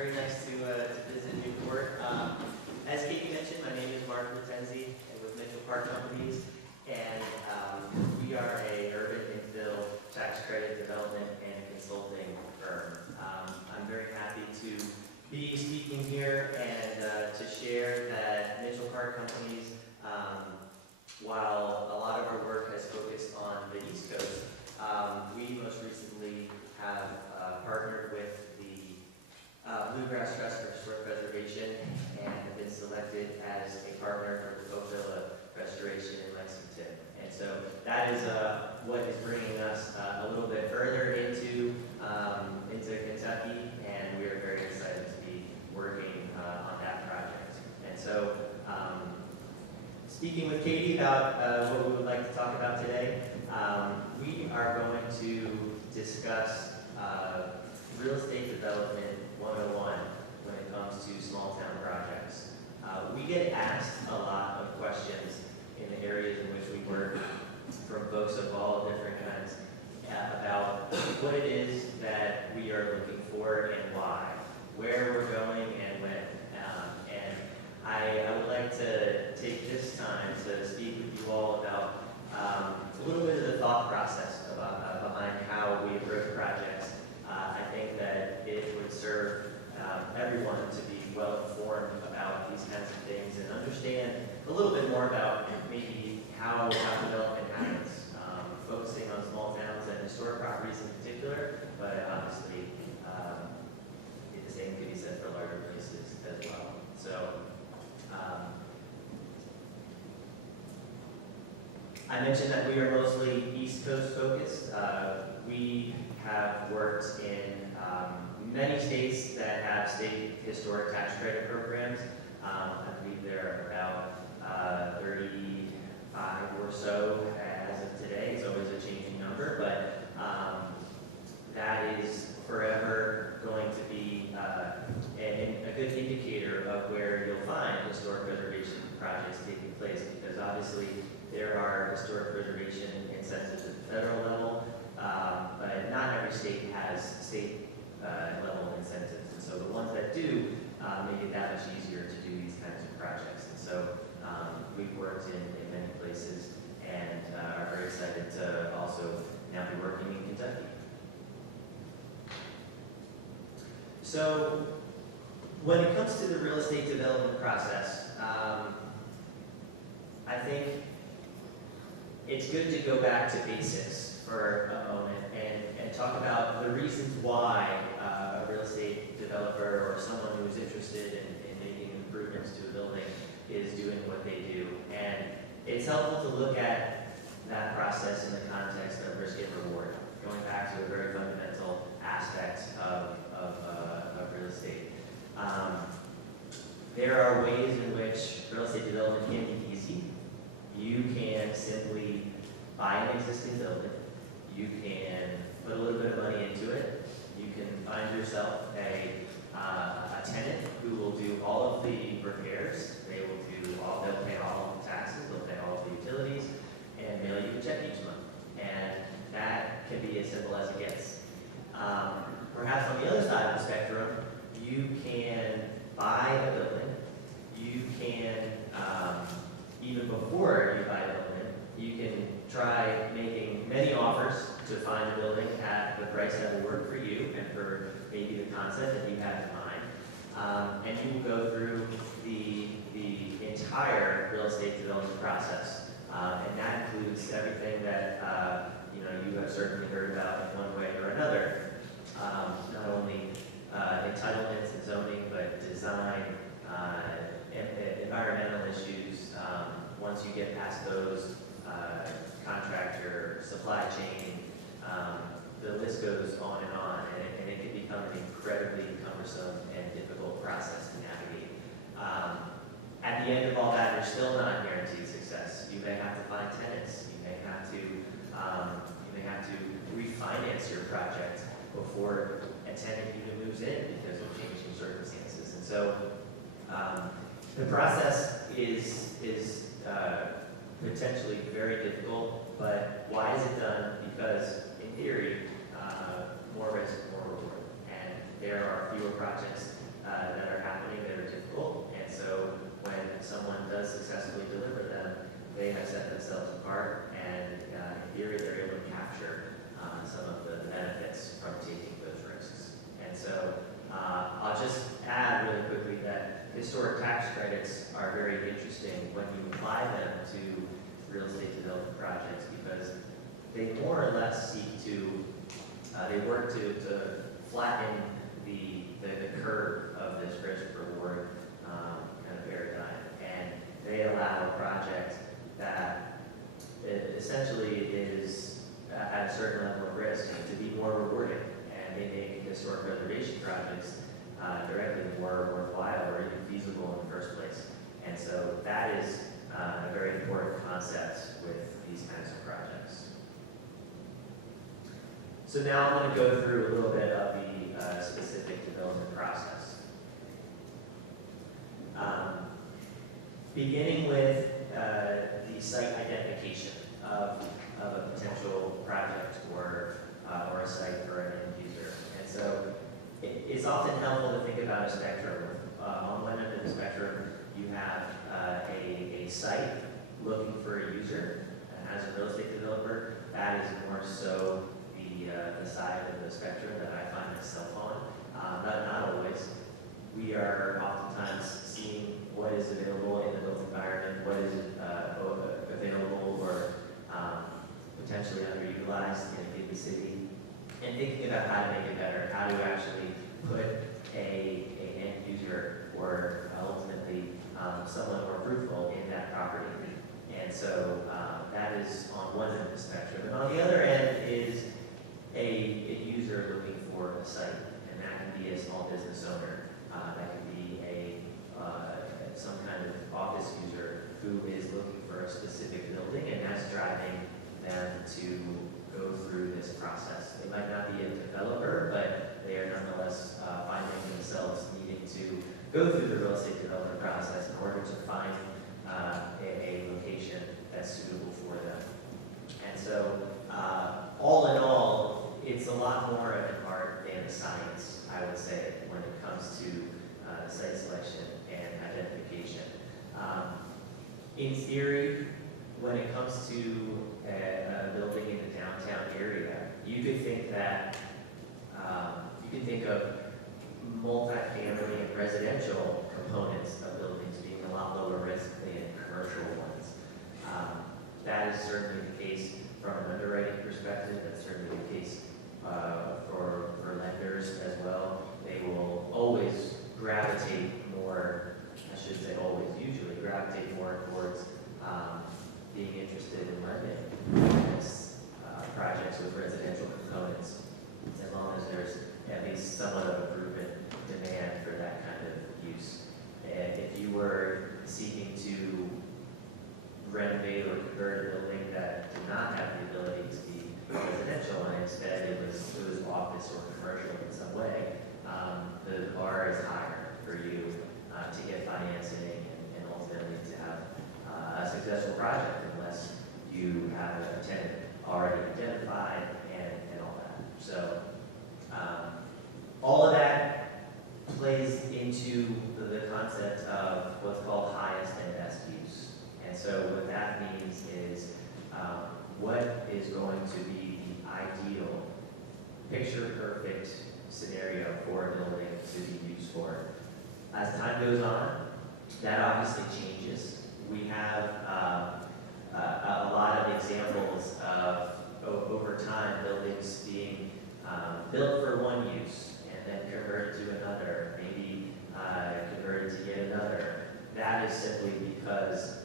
very nice to visit Newport. As Katie mentioned, my name is Letenzi, and with Mitchell Park Companies, and we are a urban-infill tax credit development and consulting firm. I'm very happy to be speaking here and to share that Mitchell Park Companies, while a lot of our work has focused on the East Coast, we most recently have partnered with the Bluegrass Trust for Historic Preservation and have been selected as a partner for the Oakville Restoration in Lexington. And so that is what is bringing us a little bit further into Kentucky, and we are very excited to be working on that project. And so speaking with Katie about what we would like to talk about today, we are going to discuss real estate development 101 when it comes to small town projects. We get asked a lot of questions in the areas in which we work from folks of all different kinds about what it is that we are looking for and why, where we're going and when. And I would like to take this time to speak with you all about a little bit of the thought process behind how we approach projects. I think that it would serve everyone to be well informed about these kinds of things and understand a little bit more about maybe how development happens, focusing on small towns and historic properties in particular, but obviously the same could be said for larger places as well. So I mentioned that we are mostly East Coast focused. We have worked in many states that have state historic tax credit programs. I believe there are about 35 or so as of today. It's always a changing number, but that is forever going to be a good indicator of where you'll find historic preservation projects taking place, because obviously there are historic preservation incentives at the federal level, but not every state has state level incentives. And so the ones that do make it that much easier to do these kinds of projects. And so we've worked in many places and are very excited to also now be working in Kentucky. So when it comes to the real estate development process, I think it's good to go back to basics for a moment and talk about the reasons why a real estate developer or someone who is interested in making improvements to a building is doing what they do. And it's helpful to look at that process in the context of risk and reward, going back to a very fundamental aspect of real estate. There are ways in which real estate development can be easy. You can simply buy an existing building. You can put a little bit of money into it. You can find yourself a tenant who will do all of the repairs. They'll pay all of the taxes, they'll pay all of the utilities, and mail you a check each month. And that can be as simple as it gets. Perhaps on the other side of the spectrum, you can buy a building. You can, even before you buy a building, you can try making many offers to find a building at the price that will work for you and for maybe the concept that you have in mind. And you will go through the entire real estate development process. And that includes everything that you have certainly heard about in one way or another. Not only entitlements and zoning, but design, environmental issues. Once you get past those, contractor, supply chain, the list goes on, and it can become an incredibly cumbersome and difficult process to navigate. At the end of all that, you're still not guaranteed success. You may have to find tenants. You may have to refinance your project before a tenant even moves in because of changing circumstances. And so the process is potentially very difficult, but why is it done? Because in theory, more risk, more reward. And there are fewer projects that are happening that are difficult, and so when someone does successfully deliver them, they have set themselves apart, and in theory, they're able to capture some of the benefits from taking those risks. And so I'll just add really quickly that historic tax credits are very interesting when you apply them to real estate development projects, because they more or less seek to, they work to flatten the curve of this risk-reward kind of paradigm. And they allow a project that essentially is at a certain level of risk to be more rewarding. And they make historic preservation projects directly more worthwhile or even feasible in the first place. And so that is a very important concept with these kinds of projects. So now I'm going to go through a little bit of the specific development process. Beginning with the site identification of a potential project or a site for an end user. And so it's often helpful to think about a spectrum. On one end of the spectrum, you have a site looking for a user. And as a real estate developer, that is more so the side of the spectrum that I find myself on. Not always. We are oftentimes seeing what is available in the built environment, what is available or potentially underutilized in a given city, and thinking about how to make it better, how to actually put an end user or ultimately someone more fruitful in that property. And so that is on one end of the spectrum. And on the other end is a user looking for a site, and that can be a small business owner, that can be some kind of office user who is looking for a specific building, and that's driving them to go through this process. They might not be a developer, but they are nonetheless finding themselves needing to go through the real estate development process in order to find a location that's suitable for them. And so all in all, it's a lot more of an art than a science, I would say, when it comes to site selection and identification. In theory, when it comes to a building in the downtown area, you could think that you can think of multifamily and residential components of buildings being a lot lower risk than commercial ones. That is certainly the case from an underwriting perspective. That's certainly the case for lenders as well. They will always gravitate more, I should say always, usually gravitate more towards being interested in lending against projects with residential components, as long as there's at least somewhat of a proven demand for that kind of use. And if you were seeking to renovate or convert a building that did not have the ability to be residential, and instead it was office or commercial in some way, the bar is higher for you to get financing and ultimately to have a successful project, unless you have a tenant already identified and all that. So all of that plays into the concept of what's called highest and best use. And so what that means is what is going to be the ideal, picture-perfect scenario for a building to be used for. As time goes on, that obviously changes. We have a lot of examples of, over time, buildings being built for one use and then converted to another, maybe converted to yet another. That is simply because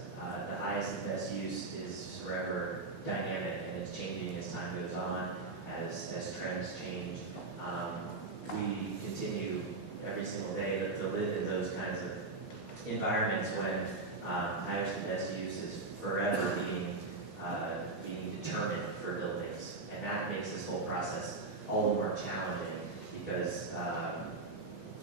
the highest and best use is forever dynamic, and it's changing as time goes on, as trends change. We continue every single day to live in those kinds of environments when highest and best use is forever being determined for buildings. And that makes this whole process all the more challenging, because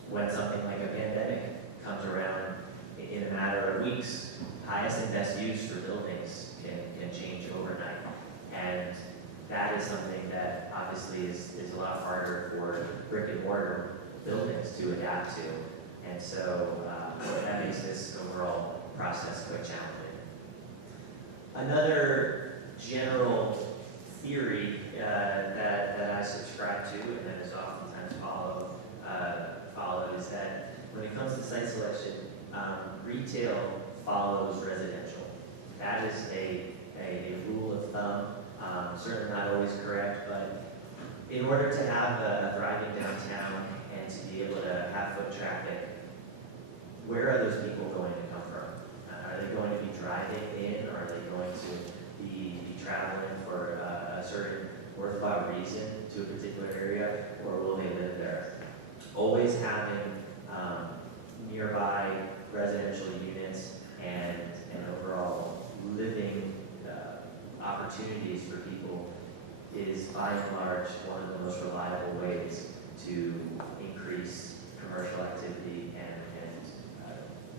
when something like a pandemic comes around in a matter of weeks, highest and best use for buildings can change overnight. And that is something that obviously is a lot harder for brick and mortar buildings to adapt to. And so that makes this overall process quite challenging. Another general theory that I subscribe to and that is oftentimes followed is that when it comes to site selection, retail follows residential. That is a rule of thumb, certainly not always correct, but in order to have a thriving downtown and to be able to have foot traffic, where are those people going to come from? Are they going to be driving in? Are they going to be traveling for a certain worthwhile reason to a particular area, or will they live there? Always having nearby residential units and overall living opportunities for people is by and large one of the most reliable ways to increase commercial activity and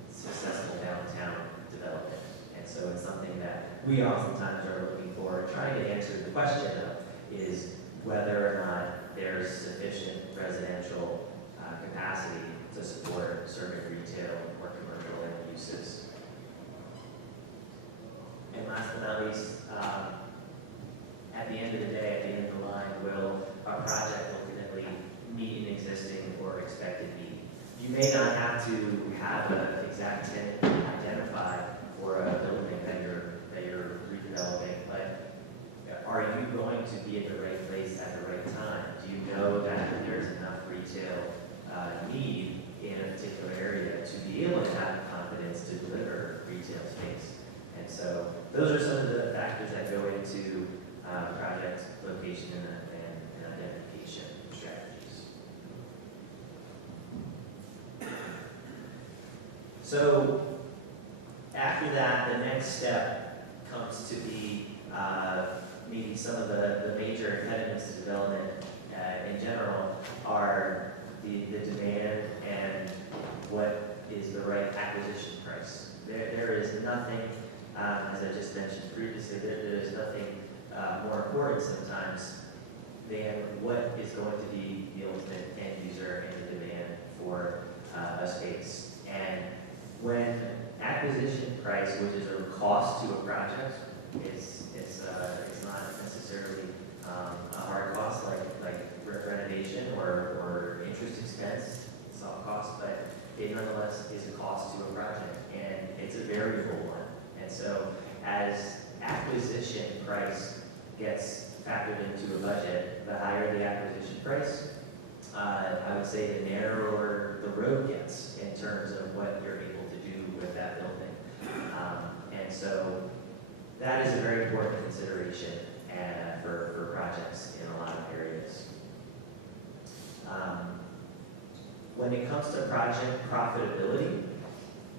successful downtown development. And so it's something that we oftentimes are looking for, trying to answer the question of is whether or not there's sufficient residential capacity to support certain retail or commercial end uses. And last but not least, at the end of the day, at the end of the line, will our project ultimately meet an existing or expected need? You may not have to have an exact tenant identified for a building that you're redeveloping, but are you going to be at the right place at the right time? Do you know that there's enough retail need in a particular area to be able to have confidence to deliver retail space? And so those are some of the factors that go into project location and identification strategies. So after that, the next step comes to be maybe some of the major impediments to development in general are the demand and what is the right acquisition price. There is nothing, as I just mentioned previously, there is nothing more important sometimes than what is going to be the ultimate end user and the demand for a space. And when acquisition price, which is a cost to a project, it's not necessarily a hard cost like renovation or interest expense, it's all cost, but it nonetheless is a cost to a project, and it's a variable one. And so as acquisition price gets factored into a budget, the higher the acquisition price, I would say the narrower the road gets in terms of what you're able to do with that building. And so that is a very important consideration for projects in a lot of areas. When it comes to project profitability,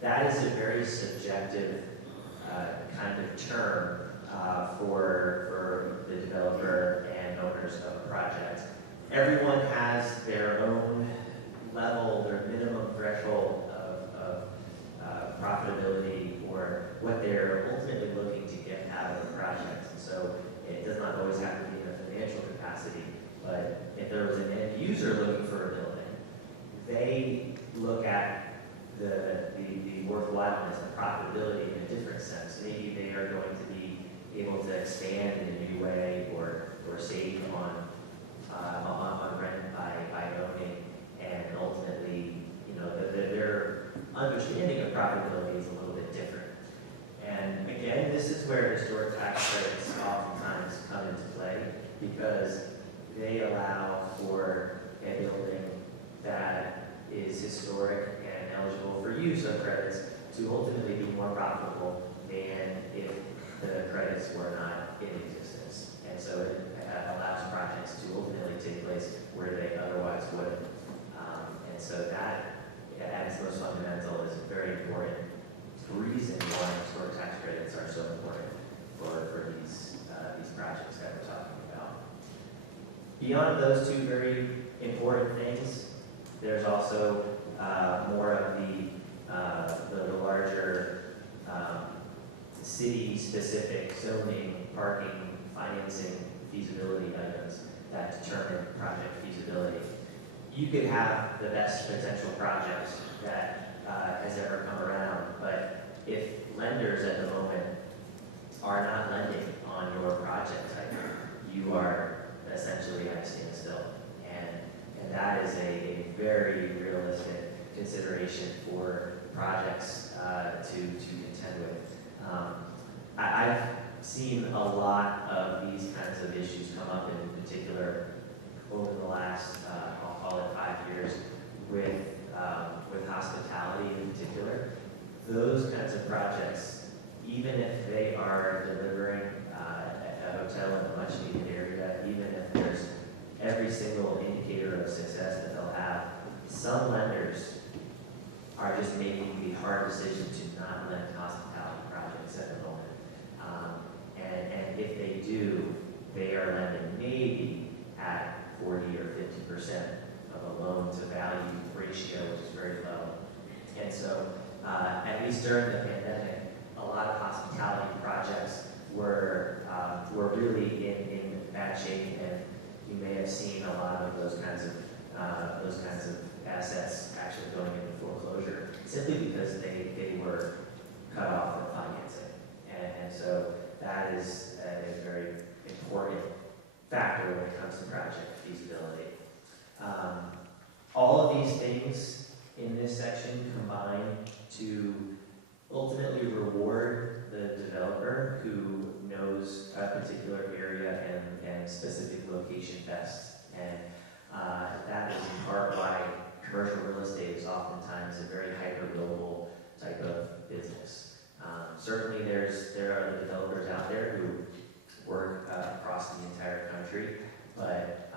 that is a very subjective kind of term for the developer and owners of a project. Everyone has their own level, their minimum threshold of profitability or what they're ultimately looking to get out of a project. And so it does not always have to be in a financial capacity, but if there was an end user looking for a building, they look at the worthwhileness and profitability in a different sense. Maybe they are going to be able to expand in a new way or save on rent by owning, and ultimately, their understanding of profitability is a little bit different. And again, this is where historic tax credits oftentimes come into play, because they allow for a building that is historic and eligible for use of credits to ultimately be more profitable than if the credits were not in existence. And so it allows projects to ultimately take place where they otherwise wouldn't. And so that, at its most fundamental, is a very important reason why historic tax credits are so important for these projects that we're talking about. Beyond those two very important things, there's also more of the larger city-specific zoning, parking, financing, feasibility items that determine project feasibility. you could have the best potential project that has ever come around, but if lenders at the moment are not lending on your project type, you are essentially at a standstill. And that is a very realistic consideration for projects to contend with. I've seen a lot of these kinds of issues come up in particular over the last, I'll call it 5 years, with hospitality in particular. Those kinds of projects, even if they are delivering a hotel in a much needed area, even if there's every single indicator of success that they'll have, some lenders are just making the hard decision to not lend hospitality projects at the moment. And if they do, they are lending maybe at 40 or 50% of a loan to value ratio, which is very low. And so, at least during the pandemic, a lot of hospitality projects were really in bad shape, and you may have seen a lot of those kinds of assets actually going into foreclosure simply because they were cut off from financing. And so that is a very important factor when it comes to project feasibility. All of these things in this section combine to ultimately reward the developer who knows a particular area and specific location best. And that is in part why commercial real estate is oftentimes a very hyper-local type of business. Certainly there are the developers out there who work across the entire country, but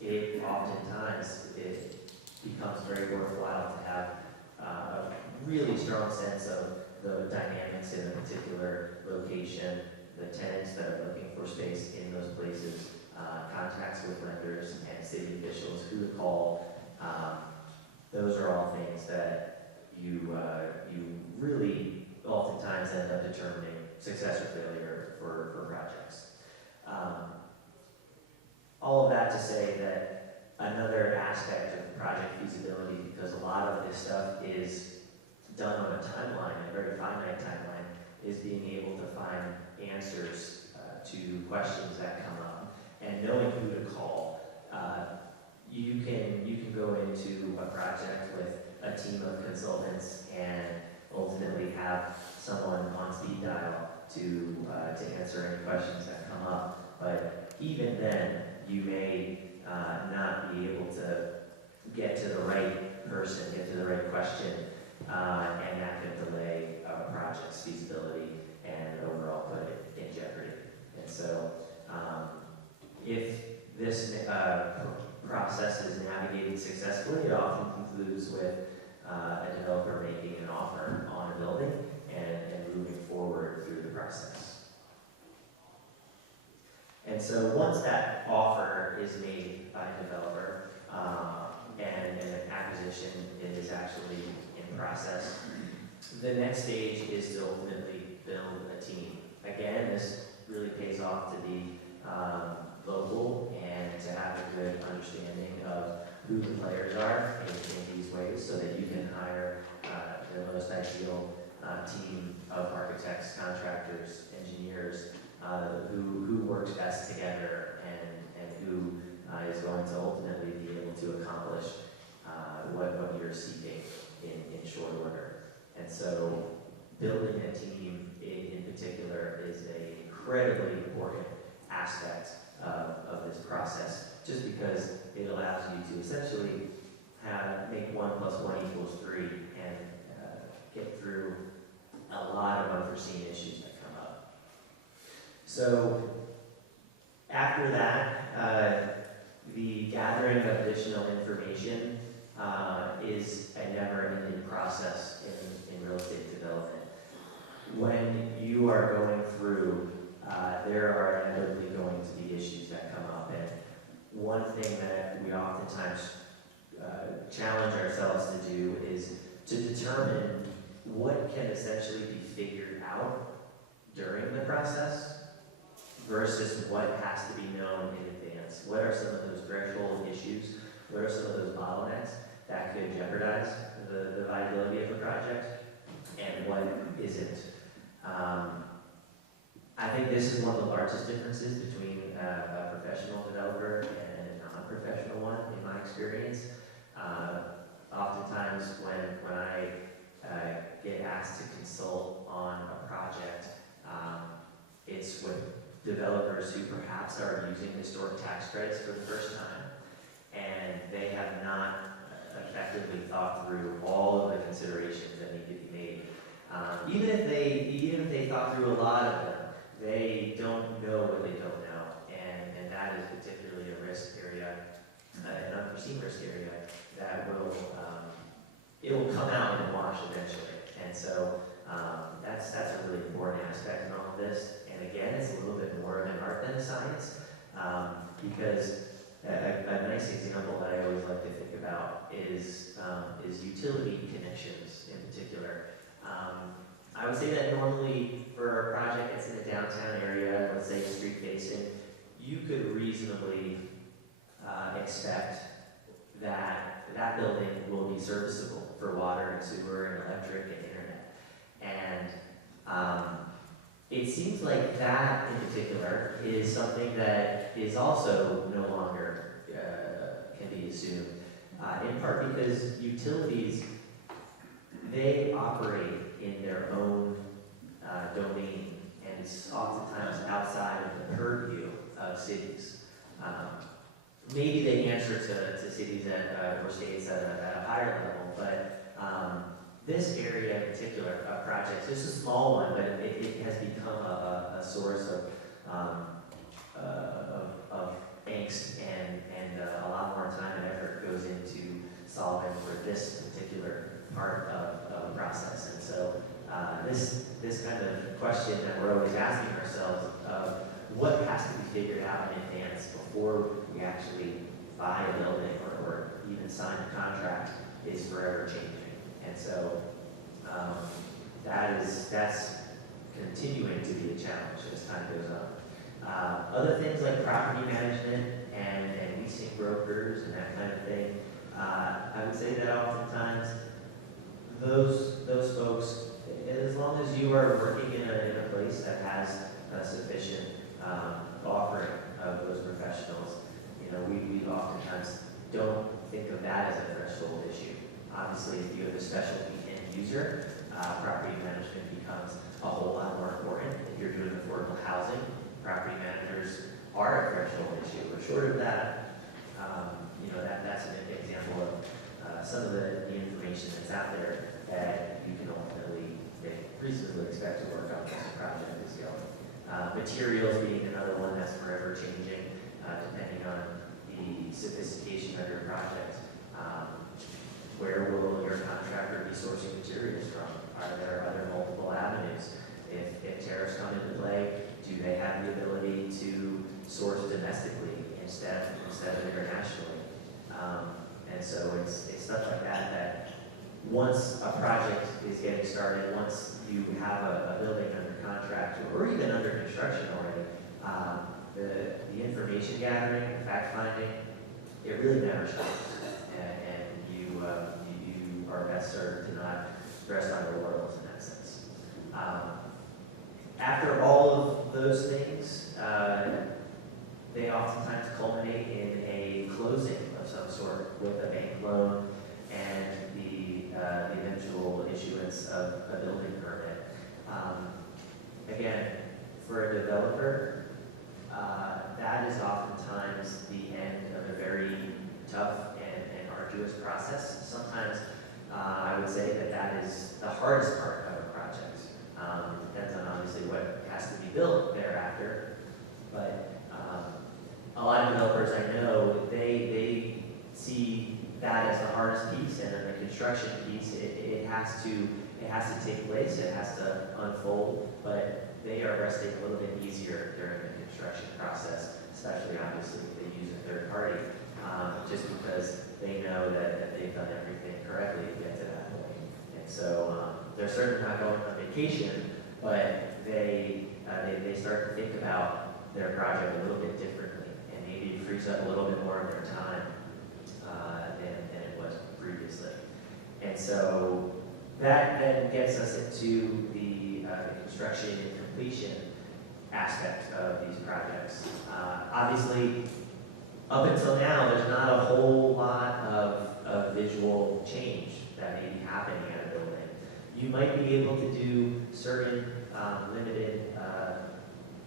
it oftentimes becomes very worthwhile to have a really strong sense of the dynamics in a particular location, the tenants that are looking for space in those places, contacts with lenders and city officials, who to call. Those are all things that you really oftentimes end up determining success or failure for projects. All of that to say that another aspect of project feasibility, because a lot of this stuff is done on a timeline, a very finite timeline, is being able to find answers to questions that come up and knowing who to call. You can go into a project with a team of consultants and ultimately have someone on speed dial to answer any questions that come up. But even then, you may not be able to get to the right person, get to the right question, and that can delay a project's feasibility and overall put it in jeopardy. And so, if this process is navigated successfully, it often concludes with a developer making an offer on a building and moving forward through the process. And so once that offer is made by a developer and an acquisition is actually in process, the next stage is to ultimately build a team. Again, this really pays off to be local and to have a good understanding of who the players are in these ways so that you can hire the most ideal team of architects, contractors, engineers who works best together and who is going to ultimately be able to accomplish what you're seeking in short order. And so building a team in particular is an incredibly important aspect of this process, just because it allows you to essentially make 1 + 1 = 3 and get through a lot of unforeseen issues that come up. So after that, the gathering of additional information is a never-ending process in real estate development. When you are going through, there are inevitably going to be issues that come up, and one thing that we oftentimes challenge ourselves to do is to determine what can essentially be figured out during the process versus what has to be known in advance. What are some of those threshold issues? What are some of those bottlenecks that could jeopardize the viability of a project, and what isn't? I think this is one of the largest differences between a professional developer and a non-professional one, in my experience. Oftentimes when I get asked to consult on a project, it's with developers who perhaps are using historic tax credits for the first time, and they have not effectively thought through all of the considerations that need to be made. Even if they thought through a lot of them, they don't know what they don't know, and that is particularly a risk area, an unforeseen risk area that will it will come out in the wash eventually. And so that's a really important aspect in all of this. And again, it's a little bit more of an art than a science, because a nice example that I always like to think about is utility connections in particular. I would say that normally for a project that's in a downtown area, let's say street facing, you could reasonably expect that that building will be serviceable for water and sewer and electric and internet. And it seems like that in particular is something that is also no longer can be assumed, in part because utilities, they operate in their own domain, and it's oftentimes outside of the purview of cities. Maybe they answer to cities or states at a higher level, but this area in particular of projects, it's a small one, but it has become a source of angst, and a lot more time and effort goes into solving for this particular part of the process. And so this kind of question that we're always asking ourselves of what has to be figured out in advance before we actually buy a building or even sign a contract is forever changing. And so that's continuing to be a challenge as time goes on. Other things like property management and leasing brokers and that kind of thing, I would say that oftentimes those folks, as long as you are working in a place that has a sufficient offering of those professionals, we oftentimes don't think of that as a threshold issue. Obviously, if you have a specialty end user, property management becomes a whole lot more important. If you're doing affordable housing, property managers are a threshold issue. But short of that, that's an example of some of the information that's out there that you can ultimately reasonably expect to work on as the project is going. Materials being another one that's forever changing, depending on the sophistication of your project. Where will your contractor be sourcing materials from? Are there other multiple avenues? If tariffs come into play, do they have the ability to source domestically instead of internationally? And so it's stuff like that once a project is getting started, once you have a building under contract or even under construction already, the information gathering, the fact finding, it really never stops. And you are best served to not rest on your laurels in that sense. After all of those things, they oftentimes culminate in a closing of some sort with a bank loan and the eventual issuance of a building permit. Again, for a developer, that is oftentimes the end of a very tough and arduous process. Sometimes I would say that is the hardest part of a project. It depends on obviously what has to be built thereafter, but a lot of developers I know, they see that as the hardest piece, and then the construction piece, it has to take place, it has to unfold, but they are resting a little bit easier during the construction process, especially obviously if they use a third party, just because they know that they've done everything correctly to get to that point. And so they're certainly not going on vacation, but they start to think about their project a little bit differently, and maybe it frees up a little bit more of their time so that then gets us into the construction and completion aspect of these projects. Obviously, up until now, there's not a whole lot of visual change that may be happening at a building. You might be able to do certain limited,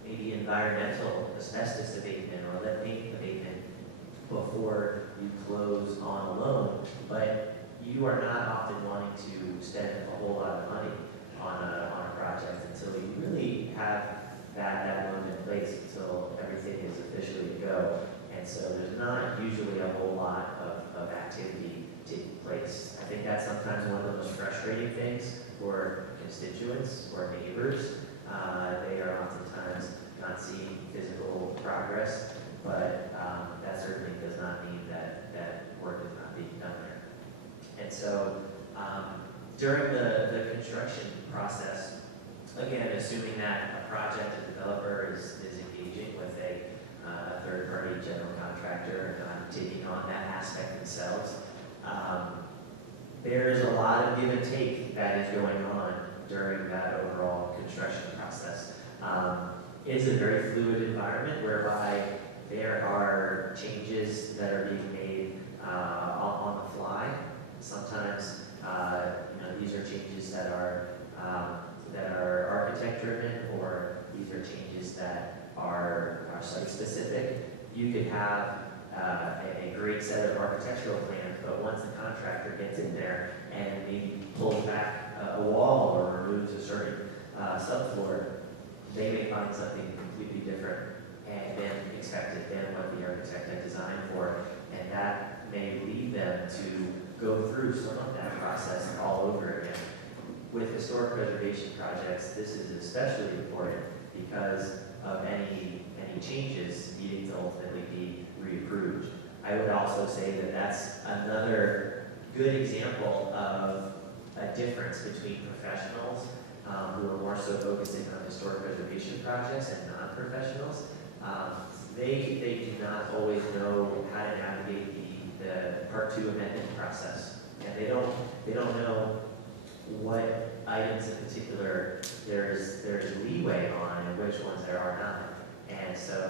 maybe environmental asbestos abatement or lead paint abatement before you close on a loan, but you are not often wanting to spend a whole lot of money on a project until you really have that loan in place, until everything is officially to go. And so there's not usually a whole lot of activity taking place. I think that's sometimes one of the most frustrating things for constituents or neighbors. They are oftentimes not seeing physical progress, but that certainly does not mean that work is not being done there. And so during the construction process, again, assuming that a project, a developer is engaging with a third-party general contractor and not taking on that aspect themselves, there's a lot of give and take that is going on during that overall construction process. It's a very fluid environment whereby there are changes that are being made on the fly. Sometimes, these are changes that are architect-driven, or these are changes that are site-specific. You could have a great set of architectural plans, but once the contractor gets in there and maybe pulls back a wall or removes a certain subfloor, they may find something completely different than expected, than what the architect had designed for, and that may lead them to go through some of that process all over again. With historic preservation projects, this is especially important because of any changes needing to ultimately be reapproved. I would also say that that's another good example of a difference between professionals who are more so focusing on historic preservation projects and non-professionals. They do not always know how to navigate the Part 2 amendment process, and they don't know what items in particular there's leeway on and which ones there are not. And so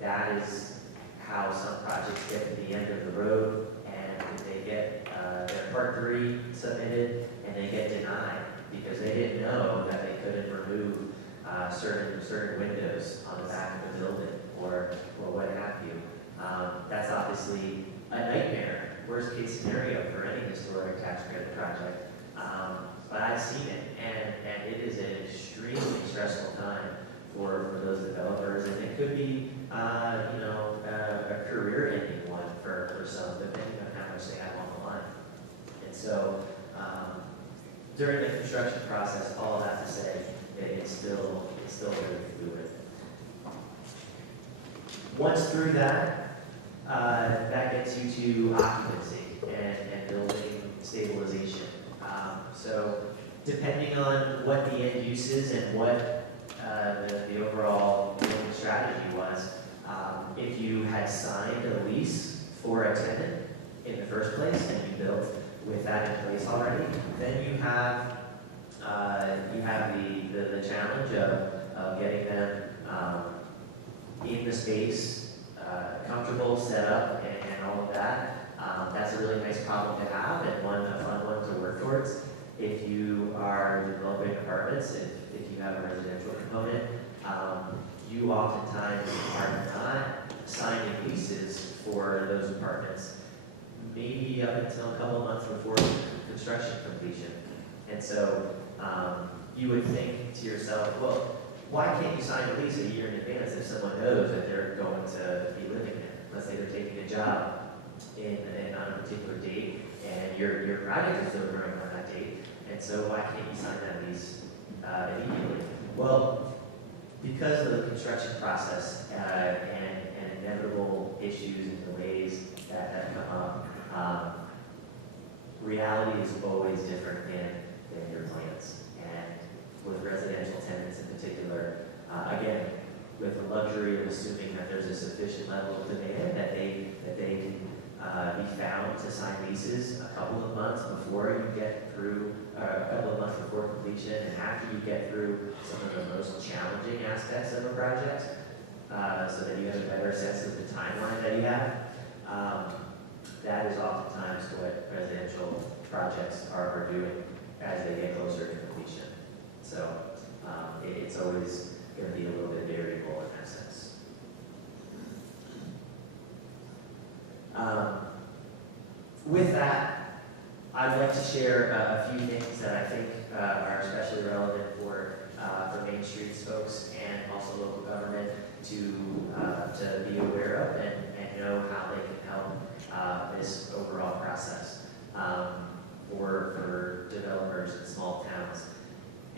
that is how some projects get to the end of the road and they get their Part 3 submitted and they get denied because they didn't know that they couldn't remove certain windows on the back of the building or what have you. That's obviously a nightmare, worst case scenario for any historic tax credit project. But I've seen it, and it is an extremely stressful time for those developers, and it could be a career-ending one for some, depending on how much they have on the line. And so during the construction process, all of that to say, it's still very fluid. Once through that, that gets you to occupancy and building stabilization. So depending on what the end use is and what the overall building strategy was, if you had signed a lease for a tenant in the first place and you built with that in place already, then you have the challenge of getting them in the space, comfortable, set up, and all of that. That's a really nice problem to have and a fun one to work towards. If you are developing apartments, if you have a residential component, you oftentimes are not signing leases for those apartments, maybe up until a couple of months before construction completion. And so you would think to yourself, well, why can't you sign a lease a year in advance if someone knows that they're going to be living there? Let's say they're taking a job on a particular date, and your project is over on that date, and so why can't you sign that lease immediately? Well, because of the construction process and inevitable issues and delays that come up, reality is always different than your plans. And with residential tenants in particular, again, with the luxury of assuming that there's a sufficient level of demand that they can be found to sign leases a couple of months before before you get through, a couple of months before completion, and after you get through some of the most challenging aspects of a project, so that you have a better sense of the timeline that you have. That is oftentimes what residential projects are doing as they get closer to completion. So it's always going to be a little bit variable in that sense. With that, I'd like to share a few things that I think are especially relevant for Main Streets folks and also local government to be aware of and know how they can help this overall process for developers in small towns.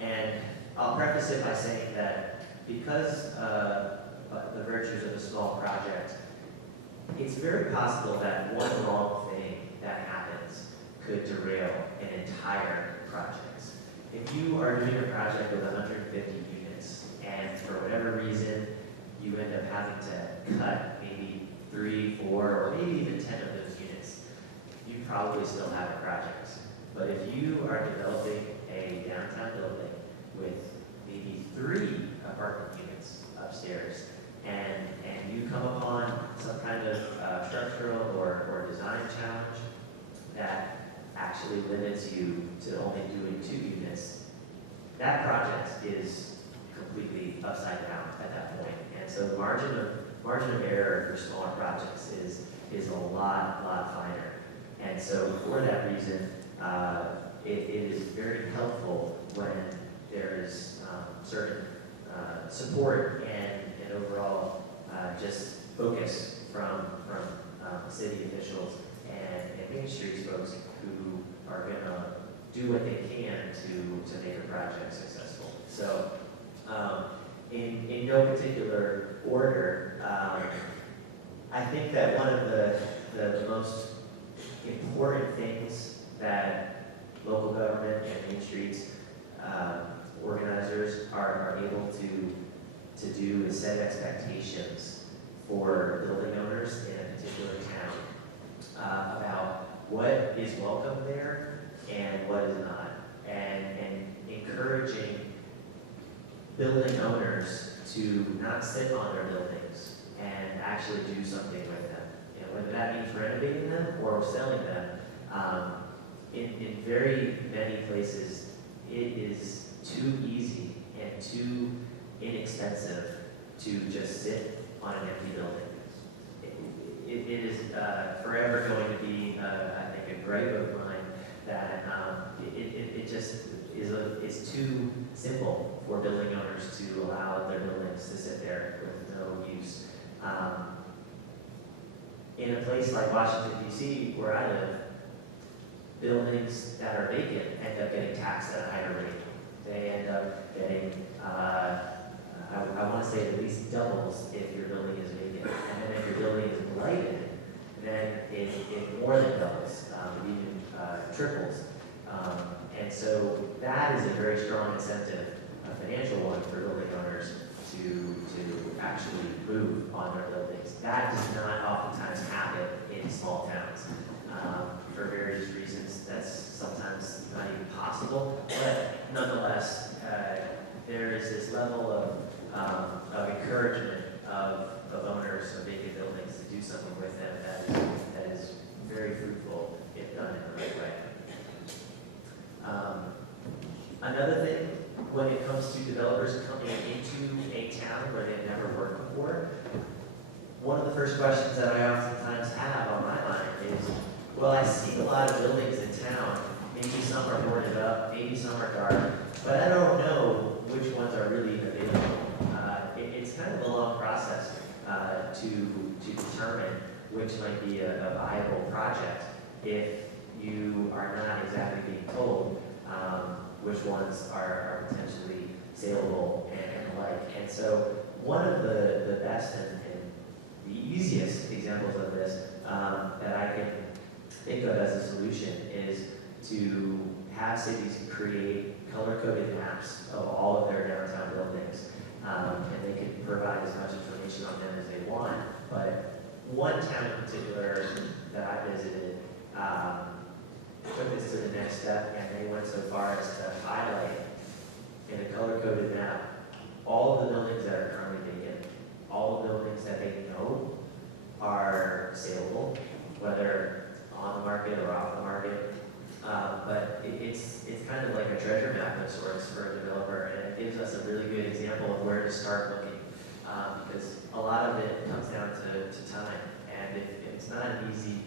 And I'll preface it by saying that because the virtues of a small project, it's very possible that one wrong thing that happens could derail an entire project. If you are doing a project with 150 units, and for whatever reason, you end up having to cut maybe 3, 4, or maybe even 10 of those units, you probably still have a project. But if you are developing a downtown building with maybe 3 apartment units upstairs, and you come upon some kind of structural or design challenge that actually limits you to only doing 2 units, that project is completely upside down at that point. And so the margin of error for smaller projects is a lot finer. And so for that reason, it is very helpful when there's certain support and overall just focus from city officials and Main Streets folks who are going to do what they can to make a project successful. So in no particular order, I think that one of the most important things that local government and Main Streets organizers are able to do is set expectations for building owners in a particular town about what is welcome there and what is not, and encouraging building owners to not sit on their buildings and actually do something with them. You know, whether that means renovating them or selling them. In very many places, it is too easy and too inexpensive to just sit on an empty building. It is forever going to be, I think, a gripe of mine that it just is too simple for building owners to allow their buildings to sit there with no use. In a place like Washington, D.C., where I live, buildings that are vacant end up getting taxed at a higher rate. They end up getting, I want to say at least doubles if your building is vacant. And then if your building is blighted, then it more than doubles, even triples. And so that is a very strong incentive, a financial one for building owners to actually move on their buildings. That does not oftentimes happen in small towns. For various reasons, that's sometimes not even possible, but nonetheless, there is this level of encouragement of owners of vacant buildings to do something with them that is very fruitful if done in the right way. Another thing, when it comes to developers coming into a town where they've never worked before, one of the first questions that I oftentimes have on my mind is, well, I see a lot of buildings in town. Maybe some are boarded up, maybe some are dark, but I don't know which ones are really available. It's kind of a long process to determine which might be a viable project if you are not exactly being told which ones are potentially saleable and the like. And so one of the best and the easiest examples of this that I can think of as a solution is to have cities create color-coded maps of all of their downtown buildings. And they can provide as much information on them as they want. But one town in particular that I visited took this to the next step, and they went so far as to highlight in a color-coded map all of the buildings that are currently vacant, all the buildings that they know are saleable, whether on the market or off the market. But it's kind of like a treasure map of sorts for a developer, and it gives us a really good example of where to start looking, because a lot of it comes down to time, and if it's not an easy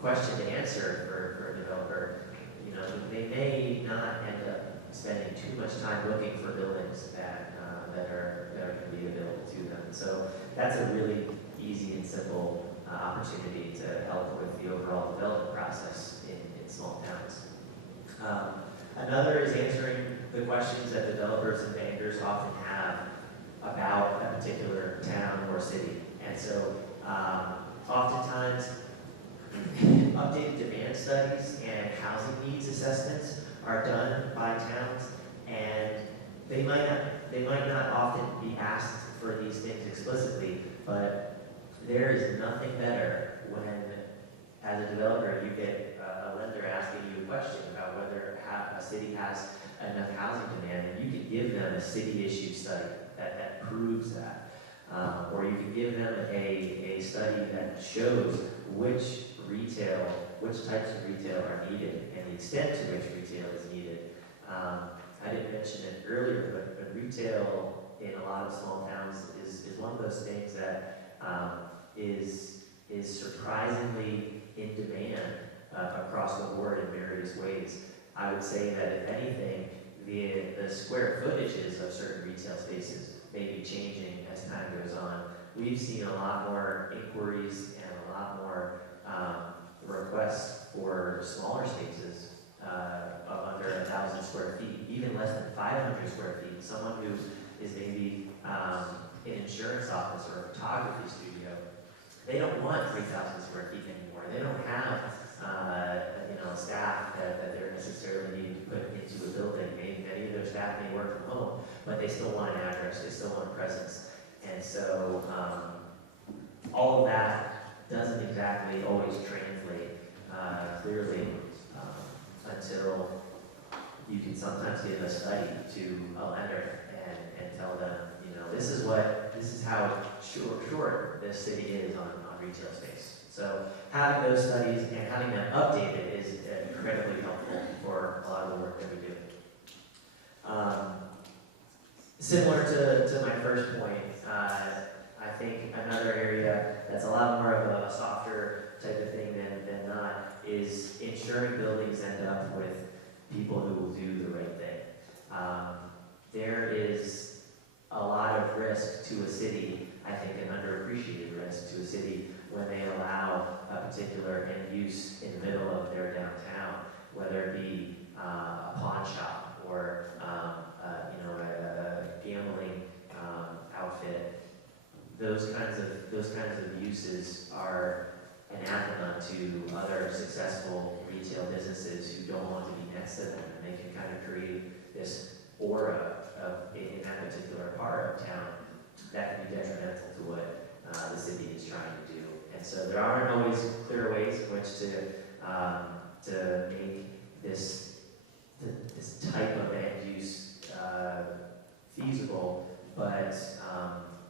question to answer for a developer, you know, they may not end up spending too much time looking for buildings that are going to be available to them. So that's a really easy and simple opportunity to help with the overall development process in small towns. Another is answering the questions that developers and bankers often have about a particular town or city. And so oftentimes updated demand studies and housing needs assessments are done by towns, and they might not often be asked for these things explicitly, but there is nothing better when, as a developer, you get a lender asking you a question about whether a city has enough housing demand, and you can give them a city-issued study that proves that. Or you can give them a study that shows which types of retail are needed and the extent to which retail is needed. I didn't mention it earlier, but retail in a lot of small towns is one of those things that is surprisingly in demand across the board in various ways. I would say that if anything, the square footages of certain retail spaces may be changing as time goes on. We've seen a lot more inquiries and a lot more requests for smaller spaces of under 1,000 square feet, even less than 500 square feet. Someone who is maybe an insurance office or a photography studio, they don't want 3,000 square feet anymore. They don't have staff that they're necessarily needing to put into a building. Many of their staff may work from home, but they still want an address, they still want a presence. And so all of that doesn't exactly always translate clearly until you can sometimes give a study to a lender and tell them, you know, this is how short this city is on retail space. So having those studies and having them updated is incredibly helpful for a lot of the work that we do. Similar to my first point, I think another area that's a lot more of a softer type of thing than not is ensuring buildings end up with people who will do the right thing. There is a lot of risk to a city, I think an underappreciated risk to a city when they allow a particular end use in the middle of their downtown, whether it be a pawn shop or a gambling outfit. Those kinds of uses are anathema to other successful retail businesses who don't want to be next to them, and they can kind of create this aura in that particular part of town that can be detrimental to what the city is trying to do. And so there aren't always clear ways in which to make this type of end use feasible, but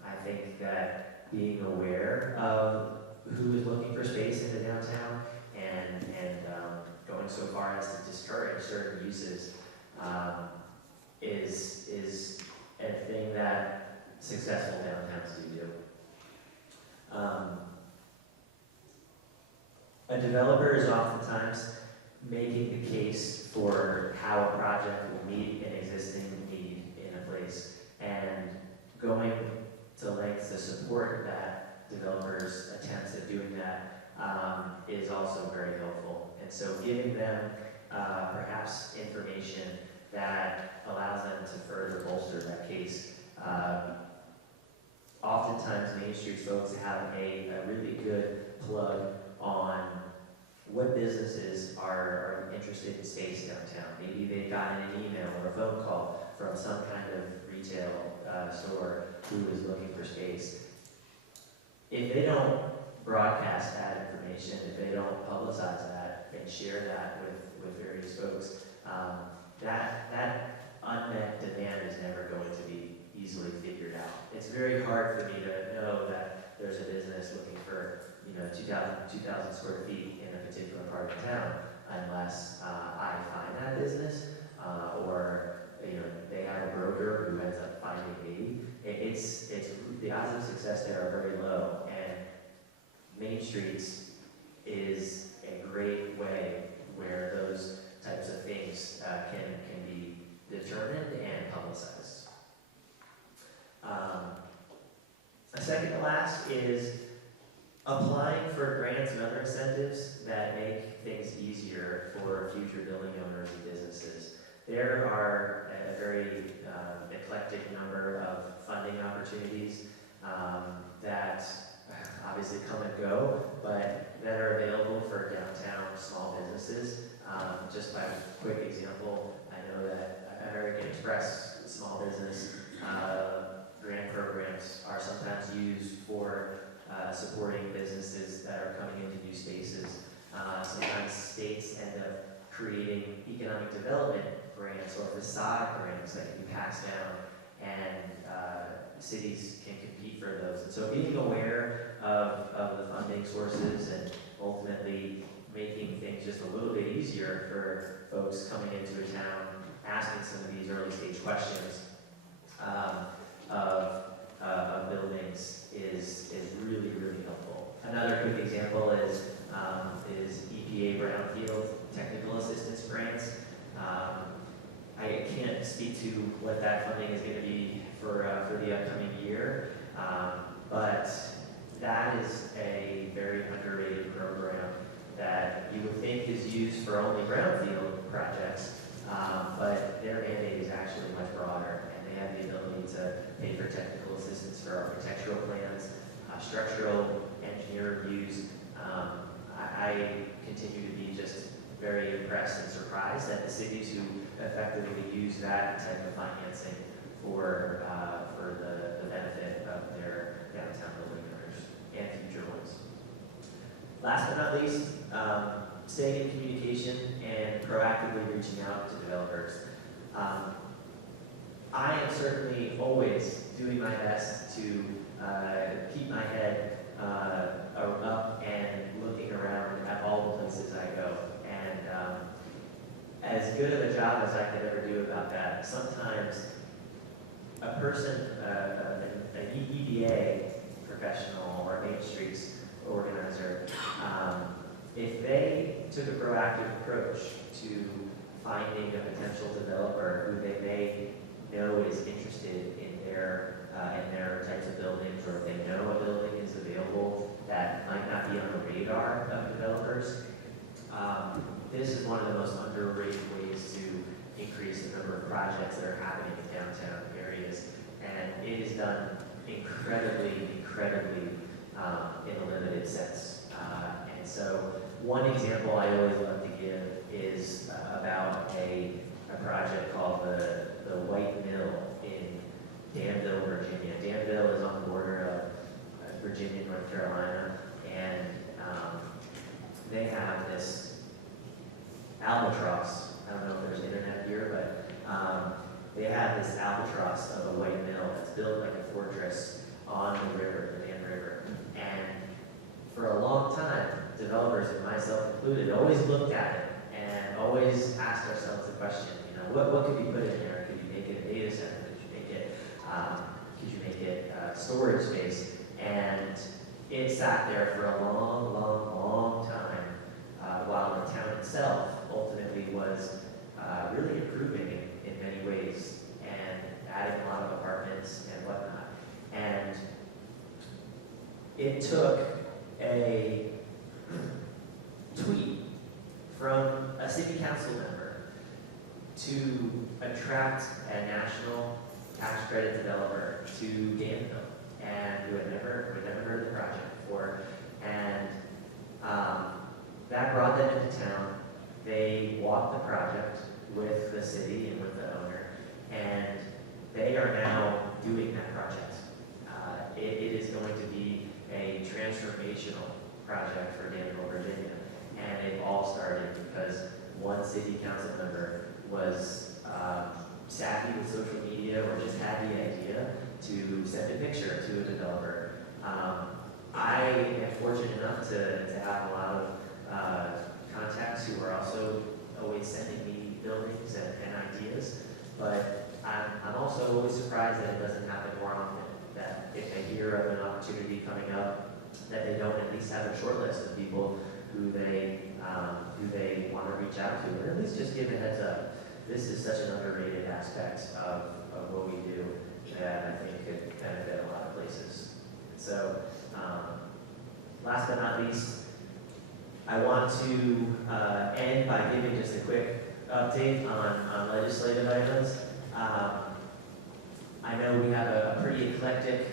I think that being aware of who is looking for space in the downtown and going so far as to discourage certain uses is a thing that successful downtowns do. A developer is oftentimes making the case for how a project will meet an existing need in a place, and going to lengths to support that developer's attempts at doing that is also very helpful. And so giving them perhaps information that allows them to further bolster that case. Oftentimes Main Street folks have a really good plug on what businesses are interested in space downtown. Maybe they've gotten an email or a phone call from some kind of retail store who is looking for space. If they don't broadcast that information, if they don't publicize that, and share that with various folks. That unmet demand is never going to be easily figured out. It's very hard for me to know that there's a business looking for 2,000 square feet in a particular part of town unless I find that business or they have a broker who ends up finding me. It's the odds of success there are very low, and Main Streets is a great way where those types of things can be determined and publicized. A second to last is applying for grants and other incentives that make things easier for future building owners and businesses. There are a very eclectic number of funding opportunities that obviously come and go, but that are available for downtown small businesses. Just by a quick example, I know that American Express small business grant programs are sometimes used for supporting businesses that are coming into new spaces. Sometimes states end up creating economic development grants or facade grants that can be passed down, and cities can compete for those. And so being aware of the funding sources and ultimately making things just a little bit easier for folks coming into a town, asking some of these early stage questions of buildings is really, really helpful. Another quick example is EPA Brownfield Technical Assistance Grants. I can't speak to what that funding is going to be for the upcoming year, but that is a very underrated program that you would think is used for only brownfield projects, but their mandate is actually much broader, and they have the ability to pay for technical assistance for architectural plans, structural engineer reviews. I continue to be just very impressed and surprised at the cities who effectively use that type of financing for the benefit of their downtown building owners and future ones. Last but not least, staying in communication and proactively reaching out to developers. I am certainly always doing my best to keep my head up and looking around at all the places I go. And as good of a job as I could ever do about that, sometimes a person, an EDA professional or Main Streets organizer, if they took a proactive approach to finding a potential developer who they may know is interested in their types of buildings, or if they know a building is available that might not be on the radar of developers, this is one of the most underrated ways to increase the number of projects that are happening in downtown areas. And it is done incredibly in a limited sense. And so one example I always love to give is about a project called the White Mill in Danville, Virginia. Danville is on the border of Virginia and North Carolina, and they have this albatross. I don't know if there's internet here, but they have this albatross of a white mill that's built like a fortress on the river, the Dan River. And for a long time, developers, and myself included, always looked at it and always asked ourselves the question, what could you put in there? Could you make it a data center? Could you make it storage space? And it sat there for a long time while the town itself ultimately was really improving in many ways and adding a lot of apartments and whatnot. And it took a tweet from a city council member to attract a national tax credit developer to Danville, and who had never heard of the project before. And that brought them into town. They walked the project with the city and with the owner, and they are now doing that project. It is going to be a transformational project for Danville, Virginia. and they've all started because one city council member was savvy with social media or just had the idea to send a picture to a developer. I am fortunate enough to have a lot of contacts who are also always sending me buildings and ideas, but I'm also always surprised that it doesn't happen more often, that if they hear of an opportunity coming up, that they don't at least have a short list of people who they want to reach out to, or at least just give a heads up. This is such an underrated aspect of what we do that I think could benefit a lot of places. So, last but not least, I want to end by giving just a quick update on legislative items. I know we have a pretty eclectic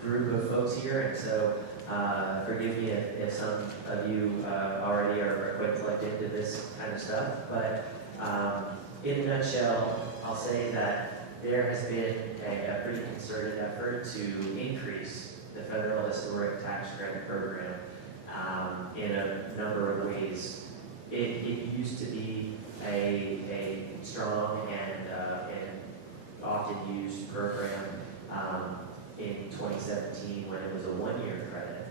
group of folks here, and so forgive me if some of you already are quite plugged into this kind of stuff, but in a nutshell, I'll say that there has been a pretty concerted effort to increase the federal historic tax credit program in a number of ways. It used to be a strong and often used program in 2017 when it was a one-year credit,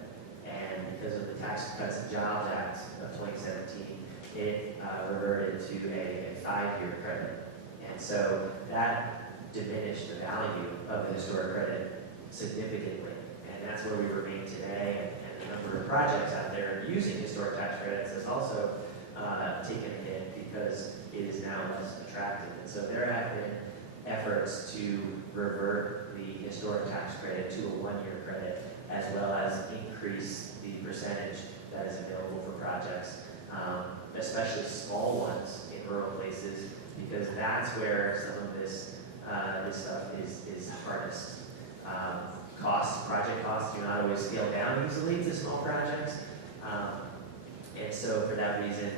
and because of the Tax Cuts and Jobs Act of 2017, it reverted to a 5-year credit. And so that diminished the value of the historic credit significantly. And that's where we remain today. And the number of projects out there using historic tax credits has also taken a hit because it is now less attractive. And so there have been efforts to revert the historic tax credit to a one-year credit, as well as increase the percentage that is available for projects, especially small ones in rural places, because that's where some of this stuff is hardest. Project costs do not always scale down easily to small projects, and so for that reason,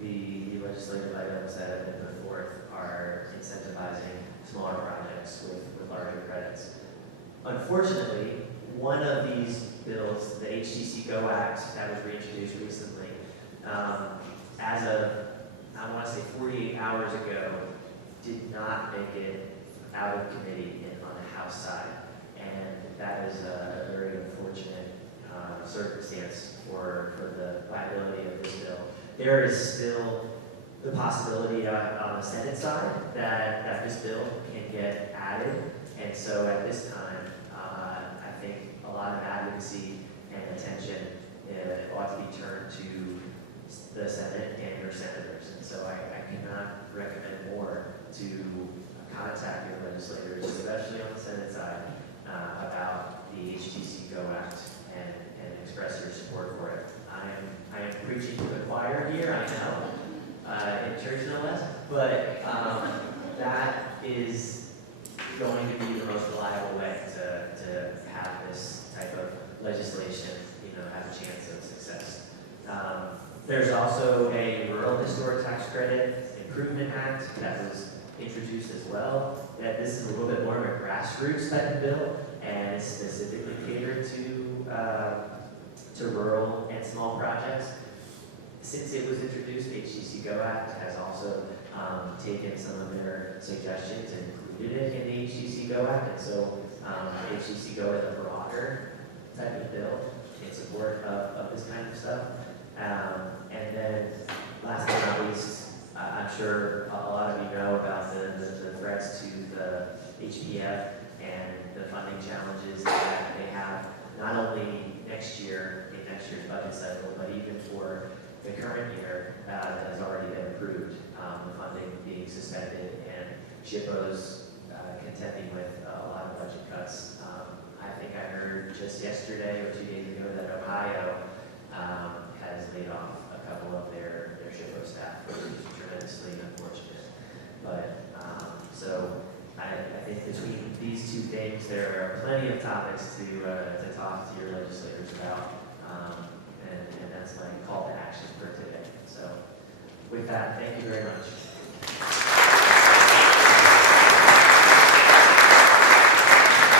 the legislative items that have been put forth are incentivizing smaller projects with larger credits. Unfortunately, one of these bills, the HTC Go Act that was reintroduced recently, as of, I want to say 48 hours ago, did not make it out of committee on the House side. And that is a very unfortunate circumstance for the viability of this bill. There is still the possibility on the Senate side that this bill can get added. And so at this time, I think a lot of advocacy and attention ought to be turned to the Senate and your senators. And so I cannot recommend more to contact your legislators, especially on the Senate side, about the HTC Go Act and express your support for it. I am preaching to the choir here, I know, in church no less, but that is going to be the most reliable way to have this type of legislation, have a chance of success. There's also a Rural Historic Tax Credit Improvement Act that was introduced as well. That this is a little bit more of a grassroots type of bill, and it's specifically catered to rural and small projects. Since it was introduced, the HTC Go Act has also taken some of their suggestions and included it in the HTC Go Act, and so HTC Go is a broader type of bill in support of this kind of stuff. And then, last but not least, I'm sure a lot of you know about the threats to the HPF and the funding challenges that they have, not only next year, in next year's budget cycle, but even for the current year that has already been approved, the funding being suspended, and SHPO's contending with a lot of budget cuts. I think I heard just yesterday or 2 days ago that Ohio has laid off a couple of their SHPO staff, which is tremendously unfortunate. But so I think between these two things, there are plenty of topics to talk to your legislators about, and that's my call to action for today. So with that, thank you very much.